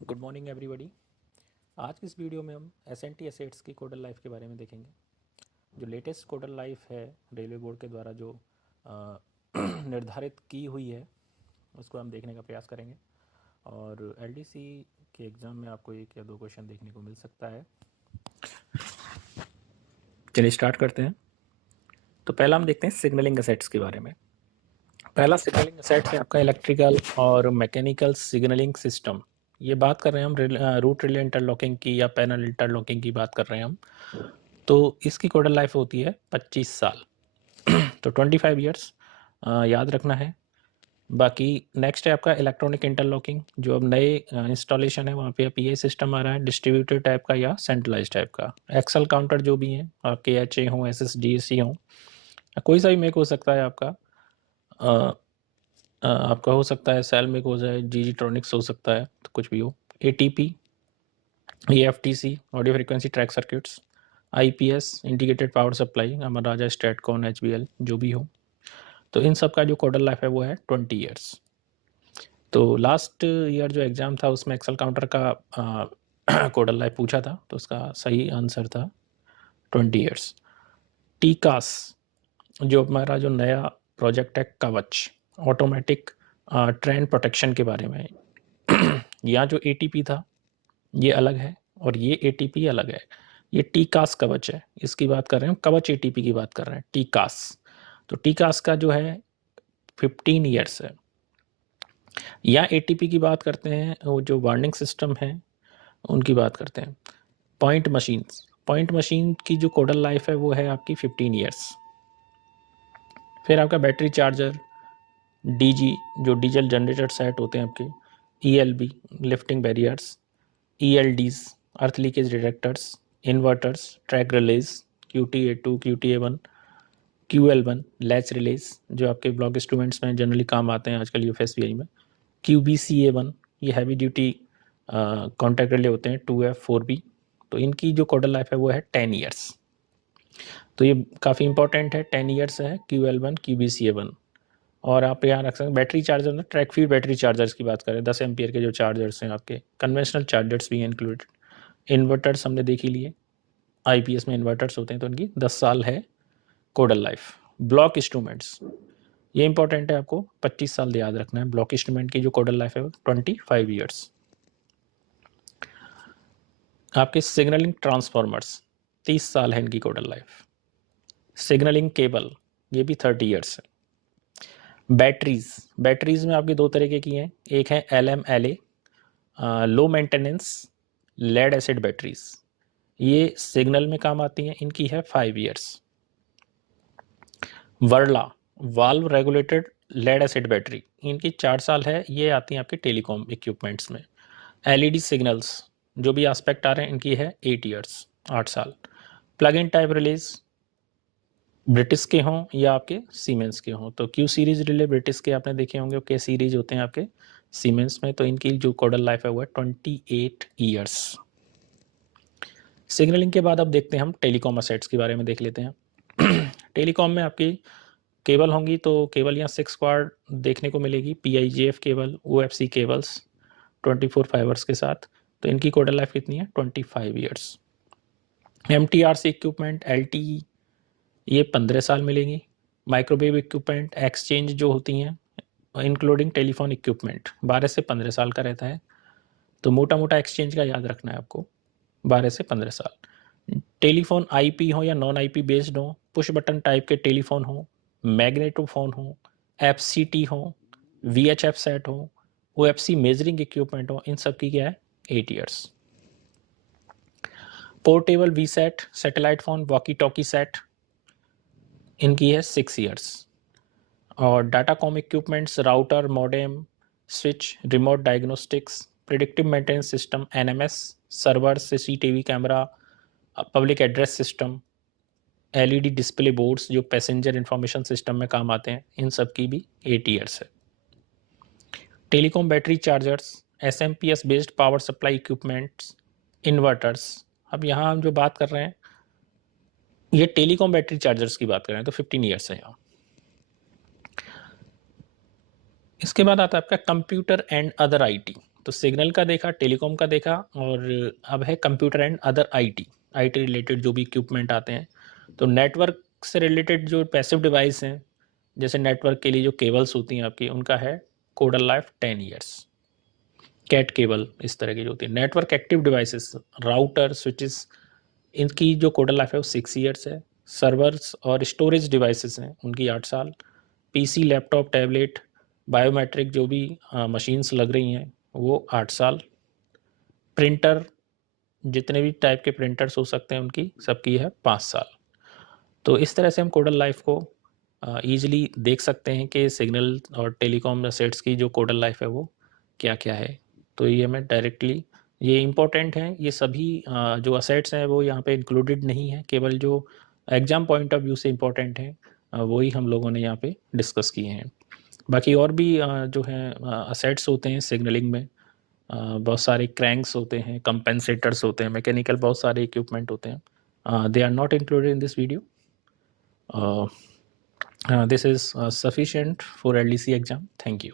Good morning everybody. आज की इस वीडियो में हम एस&टी एसेट्स की कोडल लाइफ के बारे में देखेंगे। जो लेटेस्ट कोडल लाइफ है रेलवे बोर्ड के द्वारा जो निर्धारित की हुई है उसको हम देखने का प्रयास करेंगे और एलडीसी के एग्ज़ाम में आपको एक या दो क्वेश्चन देखने को मिल सकता है। चलिए स्टार्ट करते हैं। तो पहला हम देखते हैं सिग्नलिंग एसेट्स के बारे में। पहला सिग्नलिंग एसेट है आपका इलेक्ट्रिकल और मैकेनिकल सिग्नलिंग सिस्टम। ये बात कर रहे हैं हम रूट रिले इंटरलॉकिंग की या पैनल इंटरलॉकिंग की बात कर रहे हैं हम। तो इसकी कोडल लाइफ होती है 25 साल। तो 25 ईयर्स याद रखना है। बाकी नेक्स्ट है आपका इलेक्ट्रॉनिक इंटरलॉकिंग, जो अब नए इंस्टॉलेशन है वहाँ पे पीए सिस्टम आ रहा है, डिस्ट्रीब्यूटेड टाइप का या सेंट्रलाइज टाइप का। एक्सेल काउंटर जो भी हैं आपके एच हों SSDC हों, कोई सा भी मेक हो सकता है आपका। आपका हो सकता है सेल मेक हो जाए, जीजीट्रॉनिक्स हो सकता है, तो कुछ भी हो। ATP, EFTC audio frequency track circuits, IPS integrated power supply, Amara Raja, स्ट्रेटकॉन, HBL जो भी हो। तो इन सब का जो कोडल लाइफ है वो है 20 ईयर्स। तो लास्ट ईयर जो एग्ज़ाम था उसमें एक्सेल काउंटर का कोडल लाइफ पूछा था, तो उसका सही आंसर था 20 ईयर्स। टीकास जो हमारा जो नया प्रोजेक्ट है कवच, ऑटोमेटिक ट्रेन प्रोटेक्शन के बारे में। यहाँ जो ATP था ये अलग है और ये ATP अलग है। ये टीकास कवच है, इसकी बात कर रहे हैं, कवच ATP की बात कर रहे हैं, टीकास। तो टीकास का जो है 15 ईयर्स है। या ATP की बात करते हैं, वो जो वार्निंग सिस्टम है उनकी बात करते हैं। पॉइंट मशीन की जो कोडल लाइफ है वो है आपकी 15 ईयर्स। फिर आपका बैटरी चार्जर, DG जो डीजल जनरेटर सेट होते हैं आपके, ELB लिफ्टिंग बैरियर्स, ELDs अर्थ leakage detectors, inverters, track release, QTA2, QTA1, QL1 latch release जो आपके ब्लॉक इंस्ट्रूमेंट्स में जनरली काम आते हैं आजकल UFSBI में, QBCA1 ये हैवी ड्यूटी कॉन्टैक्ट रिले होते हैं 2F 4B। तो इनकी जो कोडल लाइफ है वो है 10 ईयर्स। तो ये काफ़ी इंपॉर्टेंट है, 10 ईयर्स है QL1 QBCA1। और आप यहाँ रख सकते हैं बैटरी चार्जर में, ट्रैक फीड बैटरी चार्जर्स की बात करें 10 एम्पियर के जो चार्जर्स हैं आपके, कन्वेंशनल चार्जर्स भी इंक्लूडेड। इन्वर्टर्स हमने देख ही लिए, IPS में इन्वर्टर्स होते हैं तो उनकी 10 साल है कोडल लाइफ। ब्लॉक इंस्ट्रूमेंट्स ये इंपॉर्टेंट है, आपको 25 साल याद रखना है। ब्लॉक इंस्ट्रूमेंट की जो कोडल लाइफ है वो 25 ईयर्स। आपके सिग्नलिंग ट्रांसफॉर्मर्स 30 साल है इनकी कोडल लाइफ। सिग्नलिंग केबल ये भी 30 ईयर्स है। बैटरीज में आपकी दो तरीके की हैं, एक है LMLA low maintenance lead acid batteries, ये सिग्नल में काम आती हैं, इनकी है 5 years. VRLA valve regulated lead acid battery, इनकी 4 साल है, ये आती हैं आपके टेलीकॉम इक्विपमेंट्स में। LED सिग्नल्स जो भी एस्पेक्ट आ रहे हैं इनकी है 8 ईयर्स, 8 साल। Plug in type release British के हों या आपके सीमेंस के हों, तो Q सीरीज रिले ब्रिटिश के आपने देखे होंगे, K सीरीज होते हैं आपके सीमेंस में, तो इनकी जो कोडल लाइफ है वो है 28 ईयर्स। सिग्नलिंग के बाद अब देखते हैं हम टेलीकॉम असेट्स के बारे में देख लेते हैं। टेलीकॉम में आपकी केबल होंगी, तो केबल यहाँ 6 क्वाड देखने को मिलेगी, PIGF cable, OFC cables 24 fibres के साथ। तो इनकी कोडल लाइफ कितनी है 25 ईयर्स। MTRC इक्विपमेंट LTE ये 15 साल मिलेंगी। माइक्रोवेव इक्विपमेंट एक्सचेंज जो होती हैं इंक्लूडिंग टेलीफोन इक्विपमेंट 12 से 15 साल का रहता है। तो मोटा मोटा एक्सचेंज का याद रखना है आपको, 12 से 15 साल। टेलीफोन IP हो या नॉन IP बेस्ड हो, पुश बटन टाइप के टेलीफोन हो, मैग्नेटोफोन हो, FCT हो, VHF सेट हो, OFC मेजरिंग इक्विपमेंट हो, इन सब की क्या है 8 years. Portable VSAT satellite phone, walkie talkie set, इनकी है 6 ईयर्स। और Datacom equipments, router, modem, switch, remote diagnostics, predictive maintenance system NMS, server, CCTV camera, public address system, LED display boards जो passenger information system में काम आते हैं, इन सब की भी 8 ईयर्स है। Telecom battery chargers, SMPS based power supply equipments, inverters. अब यहाँ हम जो बात कर रहे हैं ये टेलीकॉम बैटरी चार्जर्स की बात कर रहे हैं, तो 15 ईयर्स है यहाँ। इसके बाद आता है आपका कंप्यूटर एंड अदर IT, तो सिग्नल का देखा, टेलीकॉम का देखा, और अब है computer and other IT related जो भी इक्विपमेंट आते हैं। तो नेटवर्क से रिलेटेड जो पैसिव डिवाइस हैं, जैसे नेटवर्क के लिए जो केबल्स होती हैं आपकी, उनका है codal life 10 years. Cat cable इस तरह की जो होती है। Network active devices, router, switches, इनकी जो कोडल लाइफ है वो 6 ईयर्स है। सर्वर्स और स्टोरेज डिवाइसेस हैं, उनकी 8 साल। पीसी, लैपटॉप, टैबलेट, बायोमेट्रिक जो भी मशीन्स लग रही हैं वो 8 साल। प्रिंटर, जितने भी टाइप के प्रिंटर्स हो सकते हैं उनकी सबकी है 5 साल। तो इस तरह से हम कोडल लाइफ को ईजिली देख सकते हैं कि सिग्नल और टेलीकॉम एसेट्स की जो कोडल लाइफ है वो क्या क्या है। तो ये हमें डायरेक्टली ये इम्पोर्टेंट है, ये सभी जो असेट्स हैं वो यहाँ पे इंक्लूडेड नहीं है, केवल जो एग्जाम पॉइंट ऑफ व्यू से इम्पोर्टेंट हैं वही हम लोगों ने यहाँ पे डिस्कस किए हैं। बाकी और भी जो हैं असेट्स होते हैं सिग्नलिंग में, बहुत सारे क्रैंक्स होते हैं, कंपेंसेटर्स होते हैं, मैकेनिकल बहुत सारे इक्विपमेंट होते हैं। They are not included in this video. This is sufficient for LDC exam. Thank you.